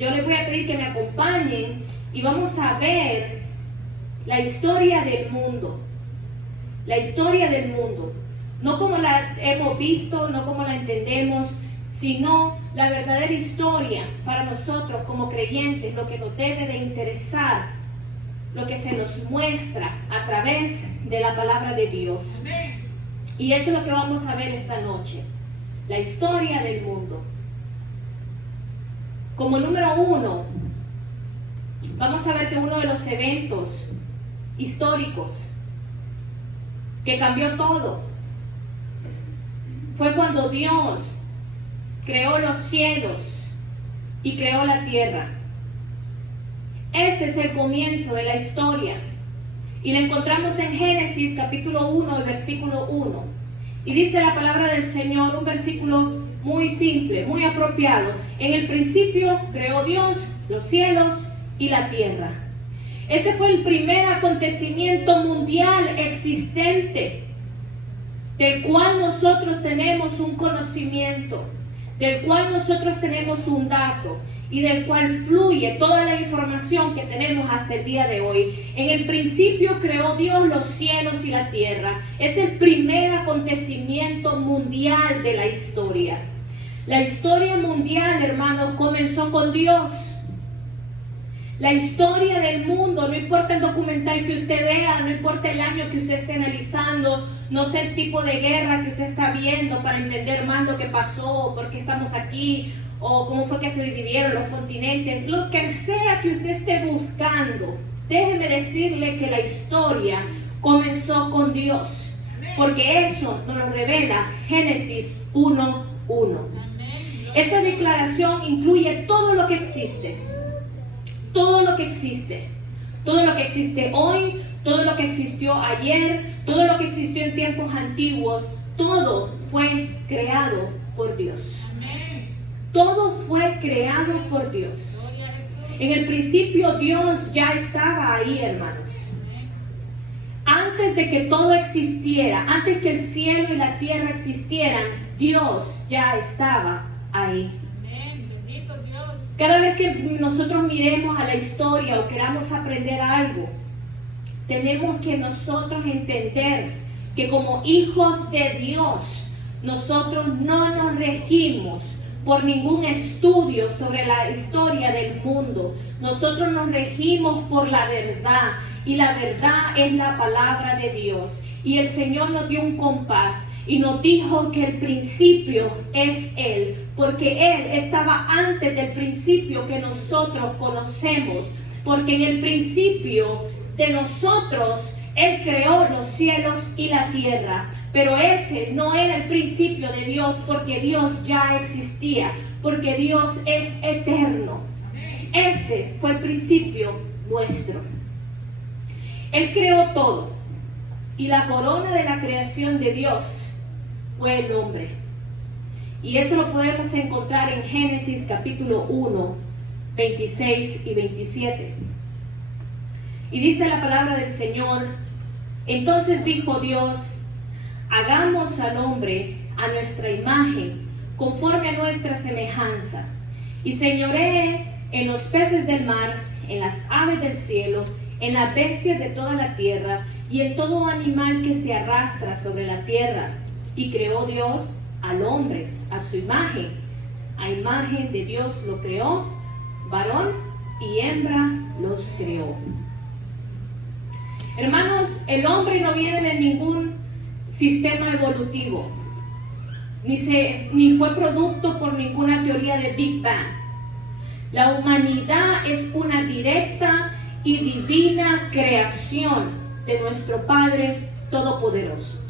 yo les voy a pedir que me acompañen y vamos a ver la historia del mundo. La historia del mundo. No como la hemos visto, no como la entendemos, sino la verdadera historia para nosotros como creyentes, lo que nos debe de interesar, lo que se nos muestra a través de la palabra de Dios. Y eso es lo que vamos a ver esta noche, la historia del mundo. Como número 1, vamos a ver que uno de los eventos históricos que cambió todo fue cuando Dios creó los cielos y creó la tierra. Este es el comienzo de la historia y lo encontramos en Génesis capítulo 1, el versículo 1. Y dice la palabra del Señor, un versículo muy simple, muy apropiado. En el principio creó Dios los cielos y la tierra. Este fue el primer acontecimiento mundial existente, del cual nosotros tenemos un conocimiento, del cual nosotros tenemos un dato y del cual fluye toda la información que tenemos hasta el día de hoy. En el principio creó Dios los cielos y la tierra. Es el primer acontecimiento mundial de la historia. La historia mundial, hermanos, comenzó con Dios. La historia del mundo, no importa el documental que usted vea, no importa el año que usted esté analizando, no sé el tipo de guerra que usted está viendo para entender más lo que pasó, por qué estamos aquí, o cómo fue que se dividieron los continentes, lo que sea que usted esté buscando, déjeme decirle que la historia comenzó con Dios, porque eso nos lo revela Génesis 1:1. Esta declaración incluye todo lo que existe. Todo lo que existe, todo lo que existe hoy, todo lo que existió ayer, todo lo que existió en tiempos antiguos, todo fue creado por Dios. Todo fue creado por Dios. En el principio Dios ya estaba ahí, hermanos. Antes de que todo existiera, antes que el cielo y la tierra existieran, Dios ya estaba ahí. Cada vez que nosotros miremos a la historia o queramos aprender algo, tenemos que nosotros entender que como hijos de Dios, nosotros no nos regimos por ningún estudio sobre la historia del mundo. Nosotros nos regimos por la verdad, y la verdad es la palabra de Dios. Y el Señor nos dio un compás y nos dijo que el principio es Él, porque Él estaba antes del principio que nosotros conocemos, porque en el principio de nosotros Él creó los cielos y la tierra, pero ese no era el principio de Dios, porque Dios ya existía, porque Dios es eterno. Este fue el principio nuestro. Él creó todo, y la corona de la creación de Dios fue el hombre. Y eso lo podemos encontrar en Génesis capítulo 1, 26 y 27. Y dice la palabra del Señor: entonces dijo Dios, hagamos al hombre a nuestra imagen, conforme a nuestra semejanza, y señoree en los peces del mar, en las aves del cielo, en las bestias de toda la tierra, y en todo animal que se arrastra sobre la tierra. Y creó Dios al hombre a su imagen. A imagen de Dios lo creó, varón y hembra los creó. Hermanos, el hombre no viene de ningún sistema evolutivo, ni fue producto por ninguna teoría de Big Bang. La humanidad es una directa y divina creación de nuestro Padre Todopoderoso.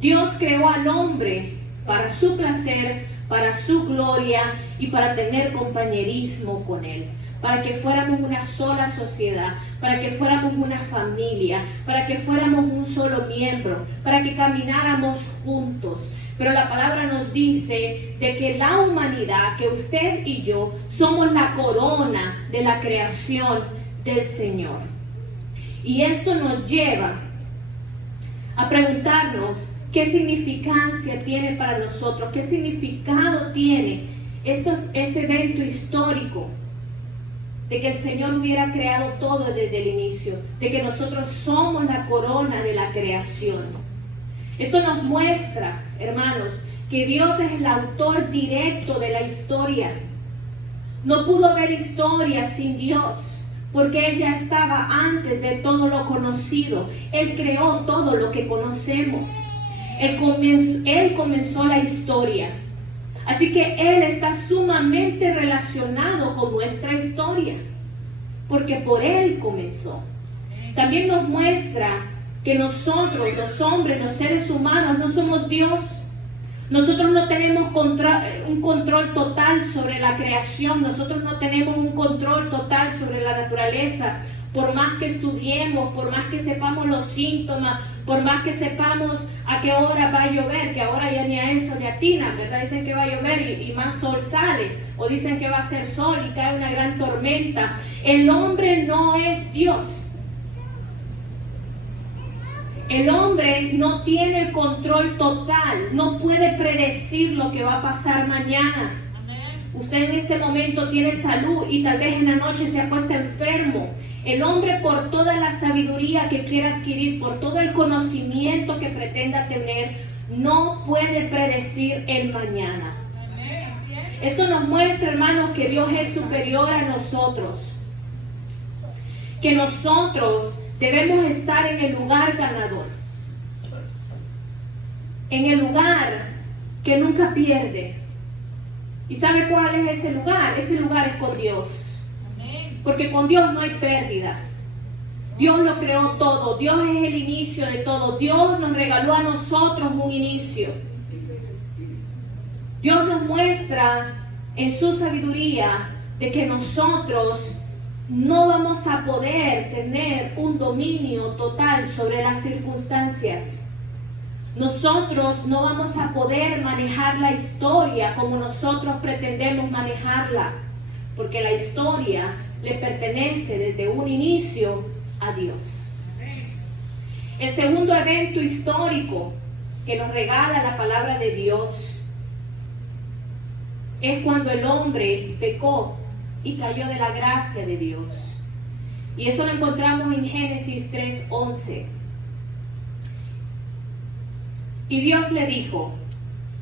Dios creó al hombre para su placer, para su gloria y para tener compañerismo con Él, para que fuéramos una sola sociedad, para que fuéramos una familia, para que fuéramos un solo miembro, para que camináramos juntos. Pero la palabra nos dice de que la humanidad, que usted y yo, somos la corona de la creación del Señor. Y esto nos lleva a preguntarnos qué significancia tiene para nosotros, qué significado tiene este evento histórico de que el Señor hubiera creado todo desde el inicio, de que nosotros somos la corona de la creación. Esto nos muestra, hermanos, que Dios es el autor directo de la historia. No pudo haber historia sin Dios, porque Él ya estaba antes de todo lo conocido. Él creó todo lo que conocemos. Él comenzó la historia. Así que Él está sumamente relacionado con nuestra historia, porque por Él comenzó. También nos muestra que nosotros, los hombres, los seres humanos, no somos Dios. Nosotros no tenemos un control total sobre la creación. Nosotros no tenemos un control total sobre la naturaleza. Por más que estudiemos, por más que sepamos los síntomas, por más que sepamos a qué hora va a llover, que ahora ya ni a eso le atinan, ¿verdad? Dicen que va a llover y más sol sale, o dicen que va a ser sol y cae una gran tormenta. El hombre no es Dios. El hombre no tiene el control total, no puede predecir lo que va a pasar mañana. Usted en este momento tiene salud y tal vez en la noche se acuesta enfermo. El hombre, por toda la sabiduría que quiera adquirir, por todo el conocimiento que pretenda tener, no puede predecir el mañana. Esto nos muestra, hermanos, que Dios es superior a nosotros. Que nosotros debemos estar en el lugar ganador. En el lugar que nunca pierde. ¿Y sabe cuál es ese lugar? Ese lugar es con Dios. Porque con Dios no hay pérdida. Dios lo creó todo. Dios es el inicio de todo. Dios nos regaló a nosotros un inicio. Dios nos muestra en su sabiduría de que nosotros no vamos a poder tener un dominio total sobre las circunstancias. Nosotros no vamos a poder manejar la historia como nosotros pretendemos manejarla, porque la historia le pertenece desde un inicio a Dios. El segundo evento histórico que nos regala la palabra de Dios es cuando el hombre pecó y cayó de la gracia de Dios. Y eso lo encontramos en Génesis 3:11. Y Dios le dijo: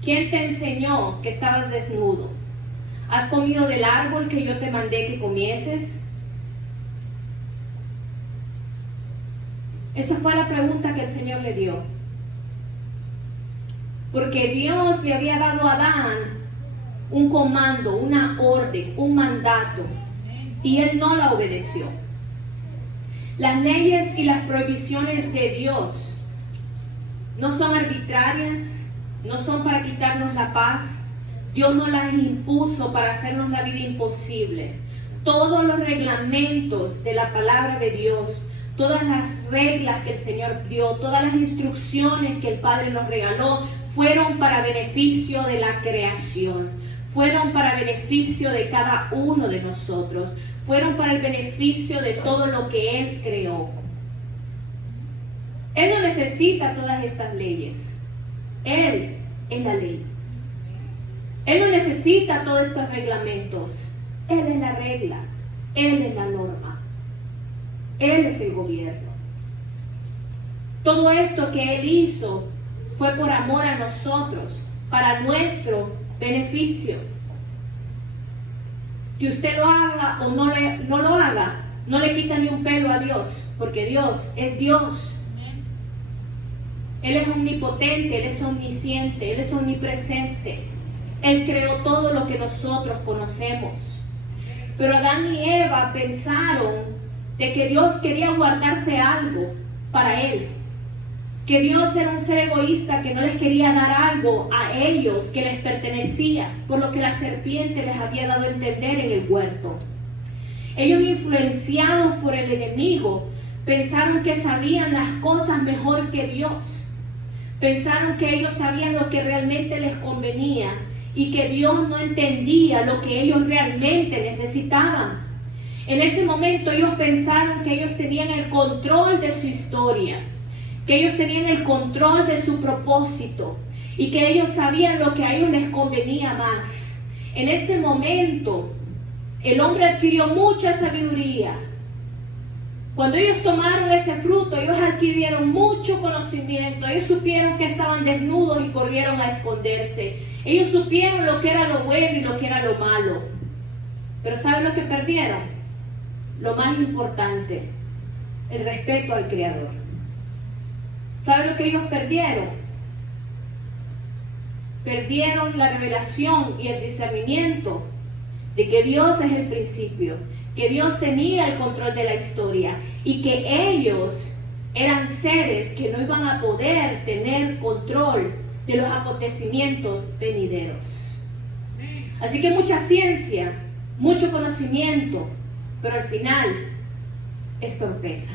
¿quién te enseñó que estabas desnudo? ¿Has comido del árbol que yo te mandé que comieses? Esa fue la pregunta que el Señor le dio. Porque Dios le había dado a Adán un comando, una orden, un mandato, y él no la obedeció. Las leyes y las prohibiciones de Dios no son arbitrarias, no son para quitarnos la paz. Dios no las impuso para hacernos la vida imposible. Todos los reglamentos de la palabra de Dios, todas las reglas que el Señor dio, todas las instrucciones que el Padre nos regaló, fueron para beneficio de la creación, fueron para beneficio de cada uno de nosotros, fueron para el beneficio de todo lo que Él creó. Él no necesita todas estas leyes. Él es la ley. Él no necesita todos estos reglamentos. Él es la regla. Él es la norma. Él es el gobierno. Todo esto que Él hizo fue por amor a nosotros, para nuestro beneficio. Que usted lo haga o no lo haga, no le quita ni un pelo a Dios, porque Dios es Dios. Él es omnipotente, Él es omnisciente, Él es omnipresente. Él creó todo lo que nosotros conocemos. Pero Adán y Eva pensaron de que Dios quería guardarse algo para Él. Que Dios era un ser egoísta que no les quería dar algo a ellos que les pertenecía, por lo que la serpiente les había dado a entender en el huerto. Ellos, influenciados por el enemigo, pensaron que sabían las cosas mejor que Dios. Pensaron que ellos sabían lo que realmente les convenía y que Dios no entendía lo que ellos realmente necesitaban. En ese momento ellos pensaron que ellos tenían el control de su historia, que ellos tenían el control de su propósito y que ellos sabían lo que a ellos les convenía más. en ese momento, el hombre adquirió mucha sabiduría. Cuando ellos tomaron ese fruto, ellos adquirieron mucho conocimiento. Ellos supieron que estaban desnudos y corrieron a esconderse. Ellos supieron lo que era lo bueno y lo que era lo malo. Pero ¿saben lo que perdieron? Lo más importante, el respeto al Creador. ¿Saben lo que ellos perdieron? Perdieron la revelación y el discernimiento de que Dios es el principio, que Dios tenía el control de la historia y que ellos eran seres que no iban a poder tener control de los acontecimientos venideros. Así que mucha ciencia, mucho conocimiento, pero al final es torpeza.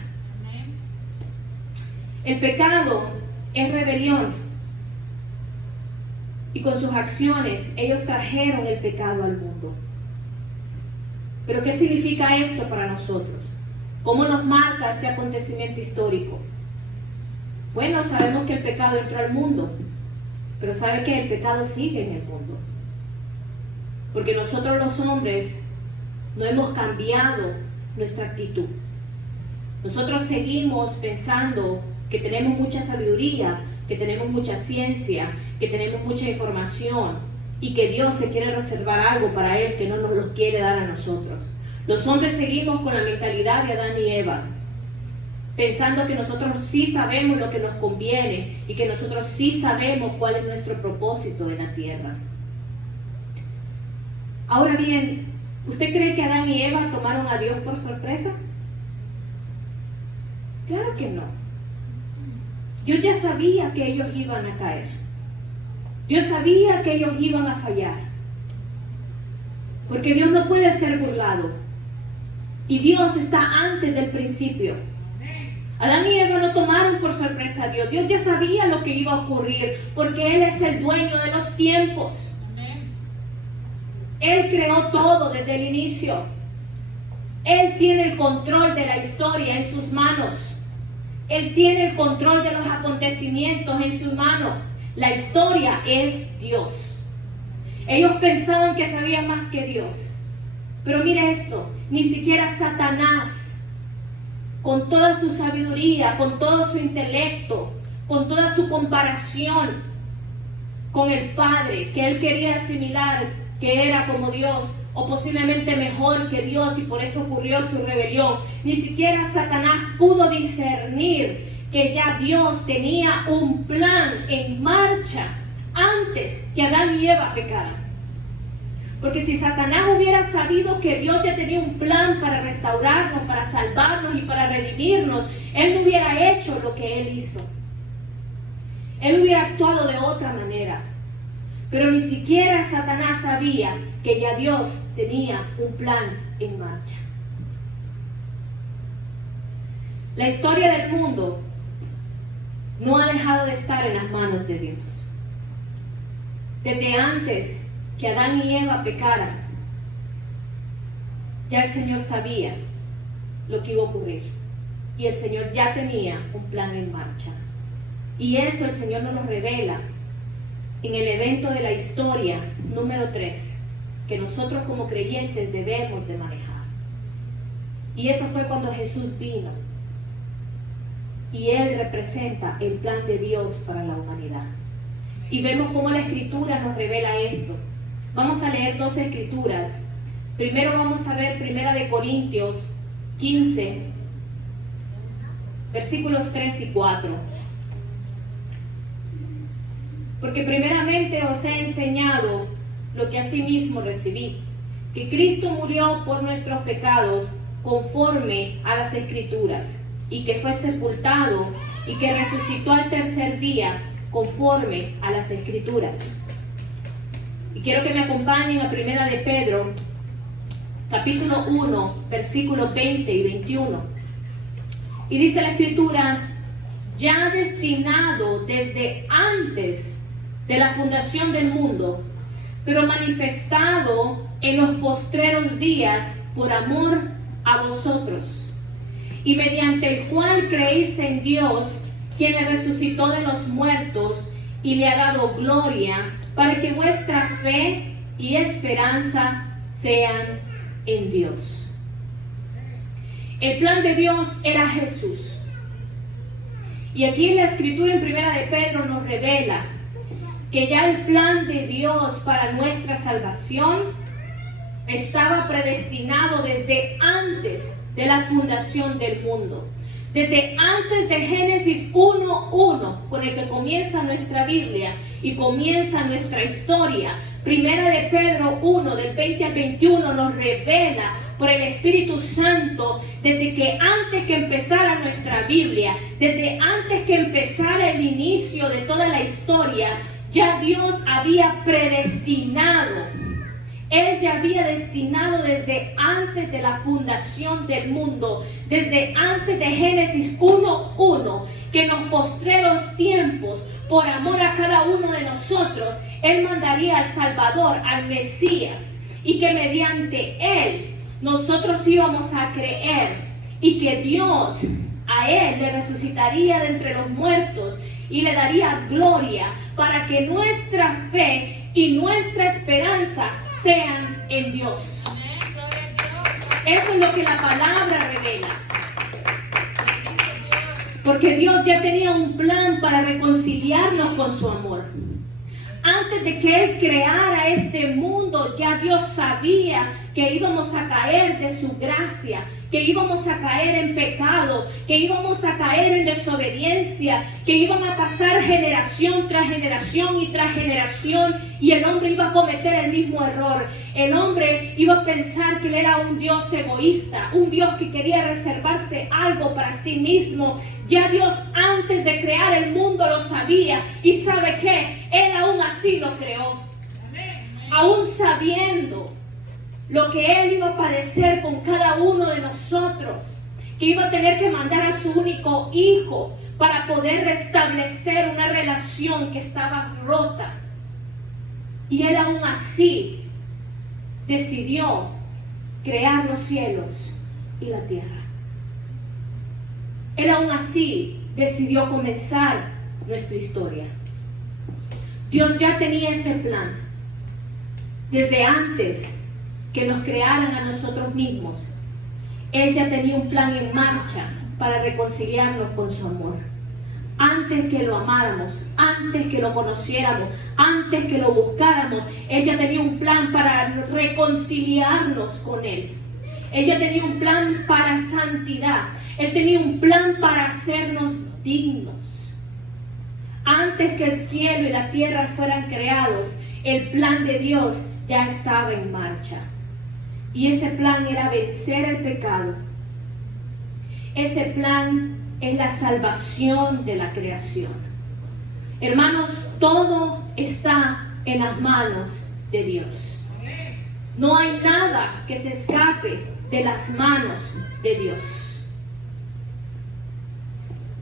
El pecado es rebelión y con sus acciones ellos trajeron el pecado al mundo. Pero ¿qué significa esto para nosotros? ¿Cómo nos marca este acontecimiento histórico? Bueno, sabemos que el pecado entró al mundo, pero ¿sabe que el pecado sigue en el mundo? Porque nosotros los hombres no hemos cambiado nuestra actitud. Nosotros seguimos pensando que tenemos mucha sabiduría, que tenemos mucha ciencia, que tenemos mucha información, y que Dios se quiere reservar algo para Él que no nos lo quiere dar a nosotros. Los hombres seguimos con la mentalidad de Adán y Eva, pensando que nosotros sí sabemos lo que nos conviene y que nosotros sí sabemos cuál es nuestro propósito en la tierra. Ahora bien, ¿usted cree que Adán y Eva tomaron a Dios por sorpresa? Claro que no. Dios ya sabía que ellos iban a caer. Dios sabía que ellos iban a fallar, porque Dios no puede ser burlado, y Dios está antes del principio. Adán y Eva no tomaron por sorpresa a Dios. Dios ya sabía lo que iba a ocurrir, porque Él es el dueño de los tiempos. Él creó todo desde el inicio. Él tiene el control de la historia en sus manos. Él tiene el control de los acontecimientos en sus manos. La historia es Dios. Ellos pensaban que sabían más que Dios. Pero mira esto, ni siquiera Satanás, con toda su sabiduría, con todo su intelecto, con toda su comparación con el Padre, que él quería asimilar, que era como Dios, o posiblemente mejor que Dios, y por eso ocurrió su rebelión. Ni siquiera Satanás pudo discernir que ya Dios tenía un plan en marcha antes que Adán y Eva pecaran. Porque si Satanás hubiera sabido que Dios ya tenía un plan para restaurarnos, para salvarnos y para redimirnos, él no hubiera hecho lo que él hizo. Él hubiera actuado de otra manera. Pero ni siquiera Satanás sabía que ya Dios tenía un plan en marcha. La historia del mundo no ha dejado de estar en las manos de Dios. Desde antes que Adán y Eva pecaran, ya el Señor sabía lo que iba a ocurrir. Y el Señor ya tenía un plan en marcha. Y eso el Señor nos lo revela en el evento de la historia número 3, que nosotros como creyentes debemos de manejar. Y eso fue cuando Jesús vino. Y Él representa el plan de Dios para la humanidad. Y vemos cómo la Escritura nos revela esto. Vamos a leer 2 escrituras. Primero vamos a ver 1 Corintios 15, versículos 3 y 4. Porque primeramente os he enseñado lo que asimismo recibí, que Cristo murió por nuestros pecados conforme a las Escrituras, y que fue sepultado y que resucitó al tercer día conforme a las Escrituras. Y quiero que me acompañen a 1 de Pedro, capítulo 1, versículos 20 y 21. Y dice la Escritura: ya destinado desde antes de la fundación del mundo, pero manifestado en los postreros días por amor a vosotros, y mediante el cual creéis en Dios, quien le resucitó de los muertos y le ha dado gloria, para que vuestra fe y esperanza sean en Dios. El plan de Dios era Jesús. Y aquí en la escritura en Primera de Pedro nos revela que ya el plan de Dios para nuestra salvación estaba predestinado desde antes de la fundación del mundo. Desde antes de Génesis 1:1, con el que comienza nuestra Biblia y comienza nuestra historia, Primera de Pedro 1, del 20 al 21, nos revela por el Espíritu Santo, desde que antes que empezara nuestra Biblia, desde antes que empezara el inicio de toda la historia, ya Dios había predestinado. Él ya había destinado desde antes de la fundación del mundo, desde antes de Génesis 1:1, que en los postreros tiempos, por amor a cada uno de nosotros, Él mandaría al Salvador, al Mesías, y que mediante Él nosotros íbamos a creer, y que Dios a Él le resucitaría de entre los muertos y le daría gloria, para que nuestra fe y nuestra esperanza sean en Dios. Eso es lo que la palabra revela. Porque Dios ya tenía un plan para reconciliarnos con su amor. Antes de que Él creara este mundo, ya Dios sabía que íbamos a caer de su gracia, que íbamos a caer en pecado, que íbamos a caer en desobediencia, que iban a pasar generación tras generación y tras generación, y el hombre iba a cometer el mismo error. El hombre iba a pensar que Él era un Dios egoísta, un Dios que quería reservarse algo para sí mismo. Ya Dios antes de crear el mundo lo sabía, y ¿sabe qué? Él aún así lo creó. Aún sabiendo lo que Él iba a padecer con cada uno de nosotros, que iba a tener que mandar a su único hijo para poder restablecer una relación que estaba rota. Y Él aún así decidió crear los cielos y la tierra. Él aún así decidió comenzar nuestra historia. Dios ya tenía ese plan desde antes que nos crearan a nosotros mismos. Él ya tenía un plan en marcha para reconciliarnos con su amor. Antes que lo amáramos, antes que lo conociéramos, antes que lo buscáramos, Él ya tenía un plan para reconciliarnos con Él. Él ya tenía un plan para santidad. Él tenía un plan para hacernos dignos. Antes que el cielo y la tierra fueran creados, el plan de Dios ya estaba en marcha. Y ese plan era vencer el pecado. Ese plan es la salvación de la creación. Hermanos, todo está en las manos de Dios. No hay nada que se escape de las manos de Dios.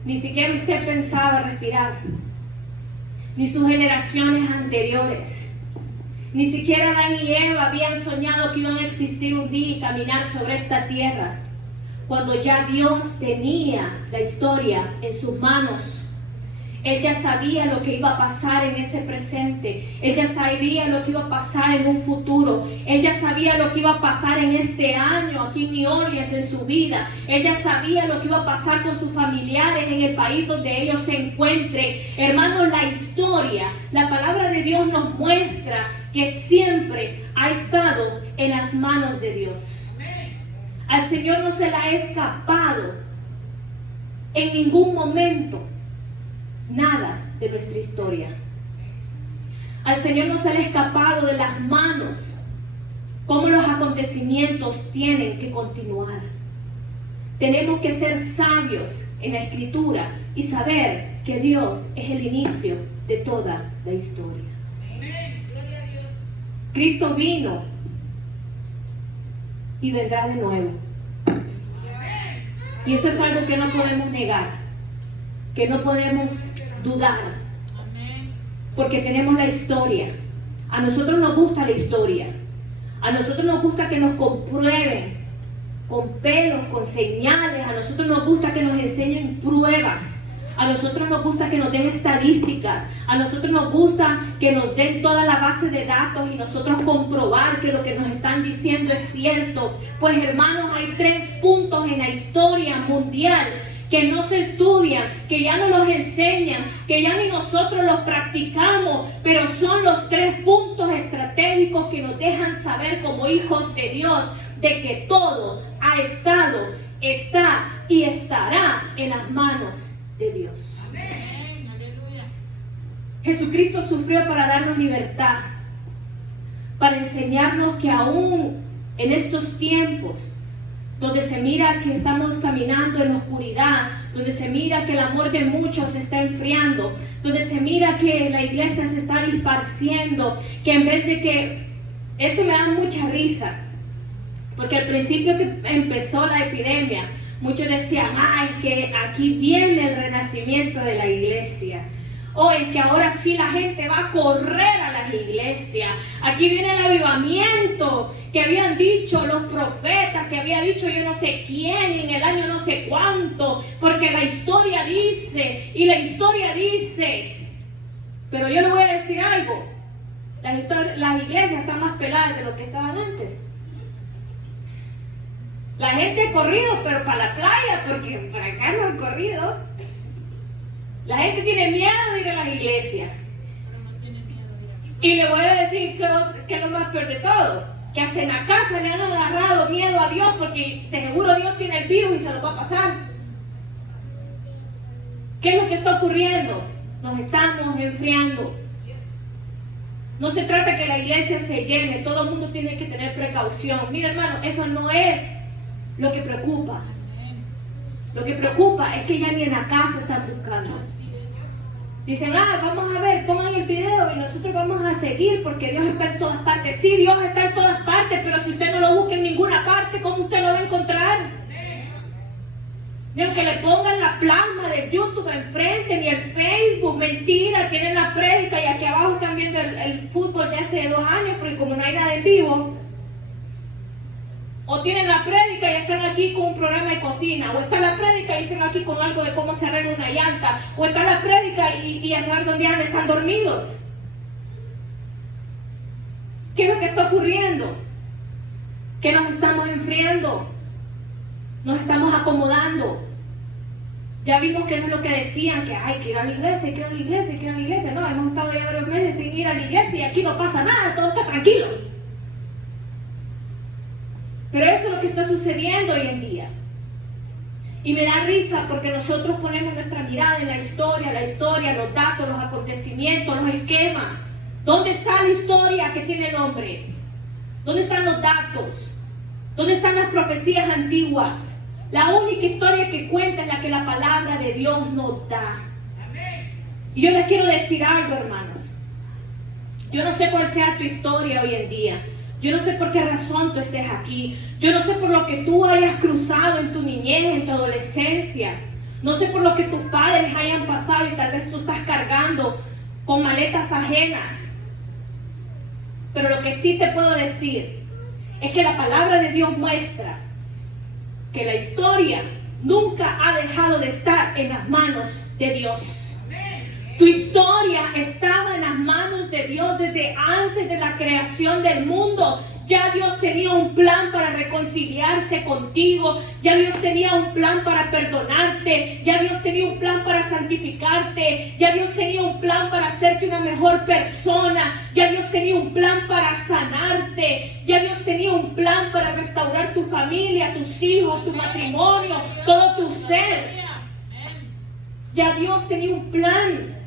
Ni siquiera usted pensaba respirar, ni sus generaciones anteriores. Ni siquiera Adán y Eva habían soñado que iban a existir un día y caminar sobre esta tierra, cuando ya Dios tenía la historia en sus manos. Él ya sabía lo que iba a pasar en ese presente. Él ya sabía lo que iba a pasar en un futuro. Él ya sabía lo que iba a pasar en este año aquí en New Orleans, en su vida. Él ya sabía lo que iba a pasar con sus familiares en el país donde ellos se encuentren. Hermanos, la historia, la palabra de Dios nos muestra que siempre ha estado en las manos de Dios. Al Señor no se le ha escapado en ningún momento nada de nuestra historia. Al Señor no se le ha escapado de las manos cómo los acontecimientos tienen que continuar. Tenemos que ser sabios en la Escritura y saber que Dios es el inicio de toda la historia. Cristo vino y vendrá de nuevo. Y eso es algo que no podemos negar, que no podemos dudar, porque tenemos la historia. A nosotros nos gusta la historia. A nosotros nos gusta que nos comprueben con pelos, con señales. A nosotros nos gusta que nos enseñen pruebas. A nosotros nos gusta que nos den estadísticas. A nosotros nos gusta que nos den toda la base de datos y nosotros comprobar que lo que nos están diciendo es cierto. Pues hermanos, hay 3 puntos en la historia mundial que no se estudian, que ya no los enseñan, que ya ni nosotros los practicamos, pero son los 3 puntos estratégicos que nos dejan saber como hijos de Dios de que todo ha estado, está y estará en las manos de Dios. Amén. Aleluya. Jesucristo sufrió para darnos libertad, para enseñarnos que aún en estos tiempos donde se mira que estamos caminando en la oscuridad, donde se mira que el amor de muchos se está enfriando, donde se mira que la iglesia se está disparciendo, que en vez de que, esto me da mucha risa, porque al principio que empezó la epidemia, muchos decían, es que aquí viene el renacimiento de la iglesia. Es que ahora sí la gente va a correr a las iglesias. Aquí viene el avivamiento que habían dicho los profetas, que había dicho yo no sé quién en el año no sé cuánto, porque la historia dice, y la historia dice. Pero yo les voy a decir algo, las iglesias están más peladas de lo que estaban antes. La gente ha corrido, pero para la playa, porque para acá no han corrido. La gente tiene miedo de ir a las iglesias. Y le voy a decir que es lo más peor de todo, que hasta en la casa le han agarrado miedo a Dios, porque de seguro Dios tiene el virus y se lo va a pasar. ¿Qué es lo que está ocurriendo? Nos estamos enfriando. No se trata que la iglesia se llene, todo el mundo tiene que tener precaución. Mira, hermano, eso no es lo que preocupa. Lo que preocupa es que ya ni en la casa están buscando. Dicen, vamos a ver, pongan el video y nosotros vamos a seguir porque Dios está en todas partes. Sí, Dios está en todas partes, pero si usted no lo busca en ninguna parte, ¿cómo usted lo va a encontrar? Ni aunque le pongan la plasma de YouTube enfrente, ni el Facebook, mentira, tienen la prédica y aquí abajo están viendo el fútbol de hace 2 años, porque como no hay nada en vivo. O tienen la prédica y están aquí con un programa de cocina, o está la prédica y están aquí con algo de cómo se arregla una llanta, o está la prédica y a saber dónde andan, están dormidos. ¿Qué es lo que está ocurriendo? Que nos estamos enfriando, nos estamos acomodando. Ya vimos que no es lo que decían, que hay que ir a la iglesia, hay que ir a la iglesia, hay que ir a la iglesia. No, hemos estado ya varios meses sin ir a la iglesia y aquí no pasa nada, todo está tranquilo. Pero eso es lo que está sucediendo hoy en día. Y me da risa porque nosotros ponemos nuestra mirada en la historia, los datos, los acontecimientos, los esquemas. ¿Dónde está la historia que tiene nombre? ¿Dónde están los datos? ¿Dónde están las profecías antiguas? La única historia que cuenta es la que la palabra de Dios nos da. Y yo les quiero decir algo, hermanos. Yo no sé cuál sea tu historia hoy en día. Yo no sé por qué razón tú estés aquí. Yo no sé por lo que tú hayas cruzado en tu niñez, en tu adolescencia. No sé por lo que tus padres hayan pasado y tal vez tú estás cargando con maletas ajenas. Pero lo que sí te puedo decir es que la palabra de Dios muestra que la historia nunca ha dejado de estar en las manos de Dios. Tu historia estaba en las manos de Dios desde antes de la creación del mundo. Ya Dios tenía un plan para reconciliarse contigo. Ya Dios tenía un plan para perdonarte. Ya Dios tenía un plan para santificarte. Ya Dios tenía un plan para hacerte una mejor persona. Ya Dios tenía un plan para sanarte. Ya Dios tenía un plan para restaurar tu familia, tus hijos, tu matrimonio, todo tu ser. Ya Dios tenía un plan.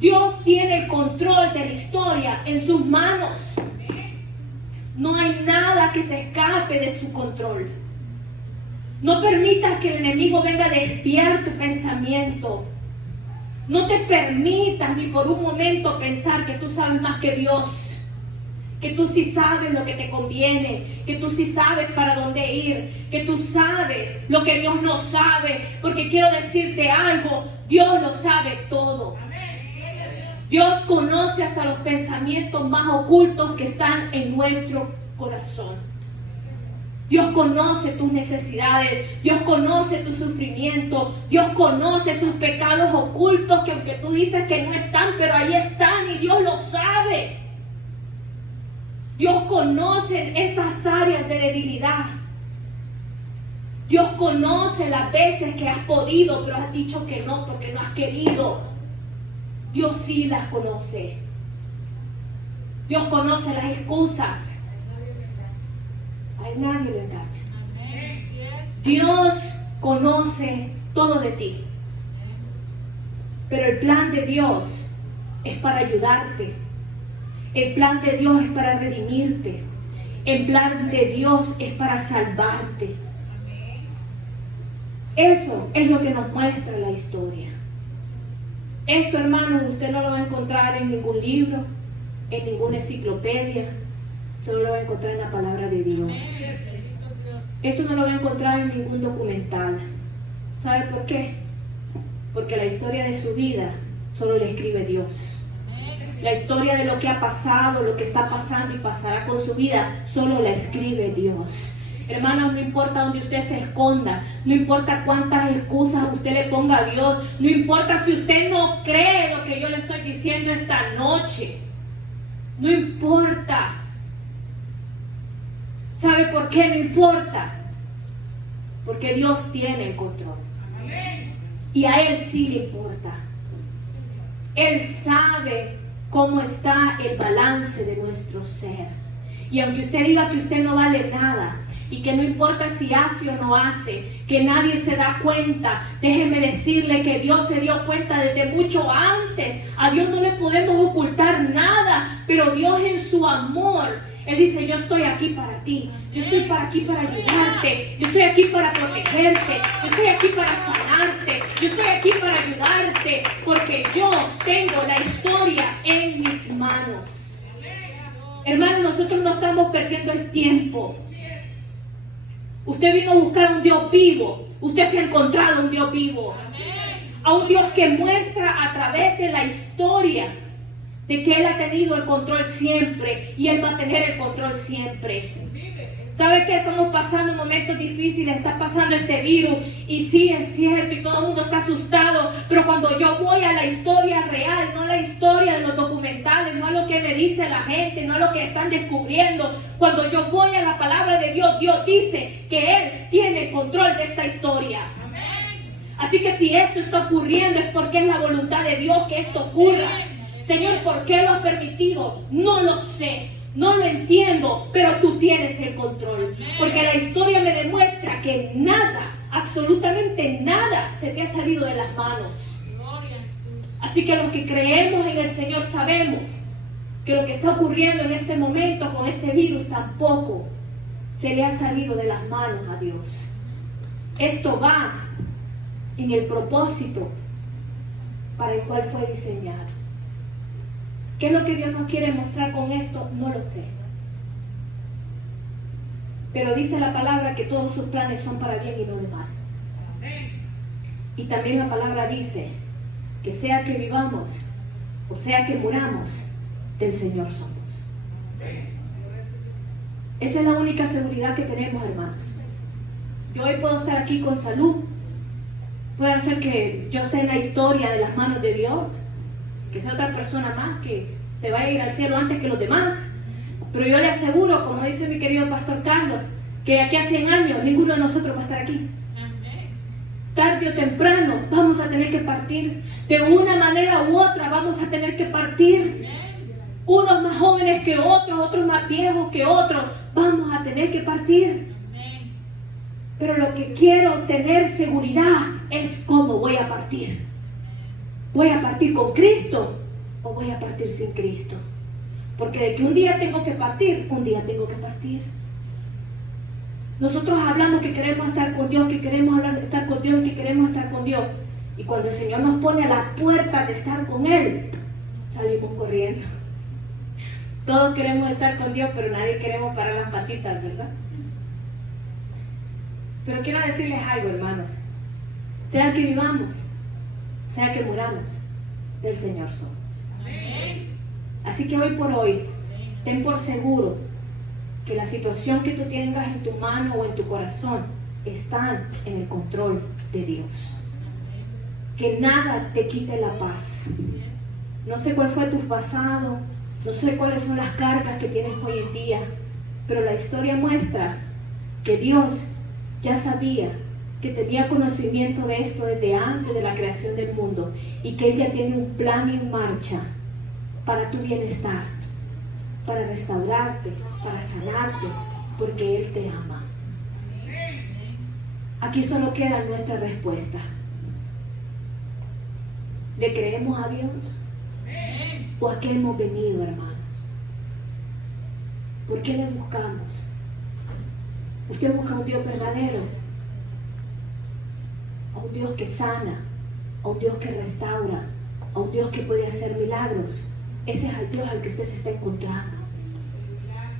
Dios tiene el control de la historia en sus manos. No hay nada que se escape de su control. No permitas que el enemigo venga a desviar tu pensamiento. No te permitas ni por un momento pensar que tú sabes más que Dios. Que tú sí sabes lo que te conviene. Que tú sí sabes para dónde ir. Que tú sabes lo que Dios no sabe. Porque quiero decirte algo. Dios lo sabe todo. Dios conoce hasta los pensamientos más ocultos que están en nuestro corazón. Dios conoce tus necesidades, Dios conoce tu sufrimiento, Dios conoce sus pecados ocultos que aunque tú dices que no están, pero ahí están y Dios lo sabe. Dios conoce esas áreas de debilidad. Dios conoce las veces que has podido, pero has dicho que no porque no has querido. Dios sí las conoce. Dios conoce las excusas. A nadie lo engaña. Dios conoce todo de ti. Pero el plan de Dios es para ayudarte. El plan de Dios es para redimirte. El plan de Dios es para salvarte. Eso es lo que nos muestra la historia. Esto, hermanos, usted no lo va a encontrar en ningún libro, en ninguna enciclopedia. Solo lo va a encontrar en la palabra de Dios. Esto no lo va a encontrar en ningún documental. ¿Sabe por qué? Porque la historia de su vida solo la escribe Dios. La historia de lo que ha pasado, lo que está pasando y pasará con su vida, solo la escribe Dios. Hermanos, no importa dónde usted se esconda, no importa cuántas excusas usted le ponga a Dios, no importa si usted no cree lo que yo le estoy diciendo esta noche, no importa. ¿Sabe por qué no importa? Porque Dios tiene el control. Y a Él sí le importa. Él sabe cómo está el balance de nuestro ser. Y aunque usted diga que usted no vale nada, y que no importa si hace o no hace, que nadie se da cuenta, déjeme decirle que Dios se dio cuenta desde mucho antes. A Dios no le podemos ocultar nada, pero Dios en su amor, Él dice: yo estoy aquí para ti, yo estoy aquí para ayudarte, yo estoy aquí para protegerte, yo estoy aquí para sanarte, yo estoy aquí para ayudarte, porque yo tengo la historia en mis manos. Hermanos, nosotros no estamos perdiendo el tiempo. Usted vino a buscar a un Dios vivo. Usted se ha encontrado a un Dios vivo. A un Dios que muestra a través de la historia de que Él ha tenido el control siempre y Él va a tener el control siempre. ¿Sabe que estamos pasando momentos difíciles? Está pasando este virus y sí, es cierto, y todo el mundo está asustado, pero cuando yo voy a la historia real, no a la historia de los documentales, no a lo que me dice la gente, no a lo que están descubriendo, cuando yo voy a la palabra de Dios, Dios dice que Él tiene el control de esta historia. Así que si esto está ocurriendo es porque es la voluntad de Dios que esto ocurra. Señor, ¿por qué lo has permitido? No lo sé. No lo entiendo, pero tú tienes el control. Porque la historia me demuestra que nada, absolutamente nada, se te ha salido de las manos. Así que los que creemos en el Señor sabemos que lo que está ocurriendo en este momento con este virus tampoco se le ha salido de las manos a Dios. Esto va en el propósito para el cual fue diseñado. ¿Qué es lo que Dios nos quiere mostrar con esto? No lo sé. Pero dice la palabra que todos sus planes son para bien y no de mal. Y también la palabra dice que sea que vivamos o sea que muramos, del Señor somos. Esa es la única seguridad que tenemos, hermanos. Yo hoy puedo estar aquí con salud. Puede ser que yo esté en la historia de las manos de Dios, que sea otra persona más que se vaya a ir al cielo antes que los demás. Pero yo le aseguro, como dice mi querido pastor Carlos, que aquí a 100 años ninguno de nosotros va a estar aquí. Tarde o temprano vamos a tener que partir. De una manera u otra vamos a tener que partir. Unos más jóvenes que otros, otros más viejos que otros. Vamos a tener que partir. Pero lo que quiero tener seguridad es cómo voy a partir. ¿Voy a partir con Cristo o voy a partir sin Cristo? Porque de que un día tengo que partir, un día tengo que partir. Nosotros hablamos que queremos estar con Dios, que queremos estar con Dios, que queremos estar con Dios. Y cuando el Señor nos pone a las puertas de estar con Él, salimos corriendo. Todos queremos estar con Dios, pero nadie queremos parar las patitas, ¿verdad? Pero quiero decirles algo, hermanos. Sea que vivamos, sea que muramos, del Señor somos. Amén. Así que hoy por hoy, ten por seguro que la situación que tú tengas en tu mano o en tu corazón están en el control de Dios. Que nada te quite la paz. No sé cuál fue tu pasado, no sé cuáles son las cargas que tienes hoy en día, pero la historia muestra que Dios ya sabía, que tenía conocimiento de esto desde antes de la creación del mundo y que Él ya tiene un plan en marcha para tu bienestar, para restaurarte, para sanarte, porque Él te ama. Aquí solo queda nuestra respuesta. ¿Le creemos a Dios? ¿O a qué hemos venido, hermanos? ¿Por qué le buscamos? Usted busca a un Dios verdadero, a un Dios que sana, a un Dios que restaura, a un Dios que puede hacer milagros. Ese es el Dios al que usted se está encontrando.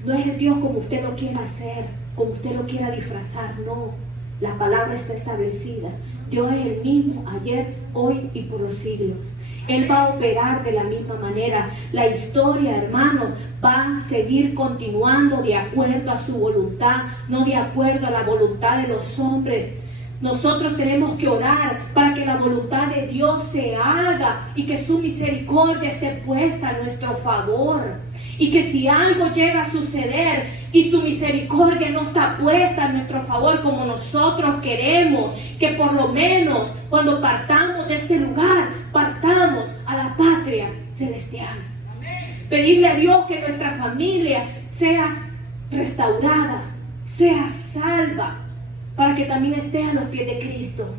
No es el Dios como usted lo quiera hacer, como usted lo quiera disfrazar, no. La palabra está establecida. Dios es el mismo ayer, hoy y por los siglos. Él va a operar de la misma manera. La historia, hermano, va a seguir continuando de acuerdo a su voluntad, no de acuerdo a la voluntad de los hombres. Nosotros tenemos que orar para que la voluntad de Dios se haga y que su misericordia esté puesta a nuestro favor. Y que si algo llega a suceder y su misericordia no está puesta a nuestro favor como nosotros queremos, que por lo menos cuando partamos de este lugar, partamos a la patria celestial. Pedirle a Dios que nuestra familia sea restaurada, sea salva, para que también esté a los pies de Cristo.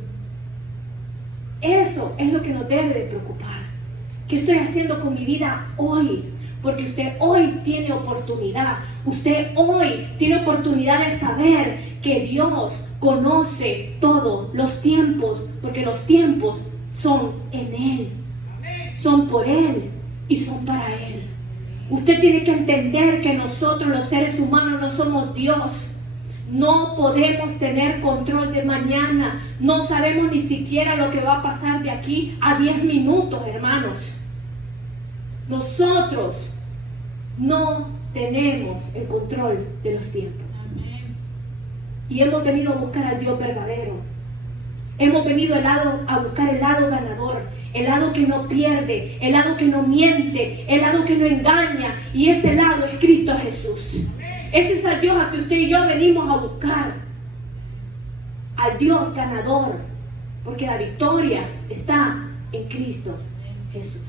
Eso es lo que nos debe de preocupar. ¿Qué estoy haciendo con mi vida hoy? Porque usted hoy tiene oportunidad. Usted hoy tiene oportunidad de saber que Dios conoce todos los tiempos, porque los tiempos son en Él, son por Él y son para Él. Usted tiene que entender que nosotros los seres humanos no somos Dios. No podemos tener control de mañana. No sabemos ni siquiera lo que va a pasar de aquí a 10 minutos, hermanos. Nosotros no tenemos el control de los tiempos. Y hemos venido a buscar al Dios verdadero. Hemos venido a buscar el lado ganador, el lado que no pierde, el lado que no miente, el lado que no engaña. Y ese lado es Cristo Jesús. Ese es el Dios al que usted y yo venimos a buscar. Al Dios ganador. Porque la victoria está en Cristo Jesús.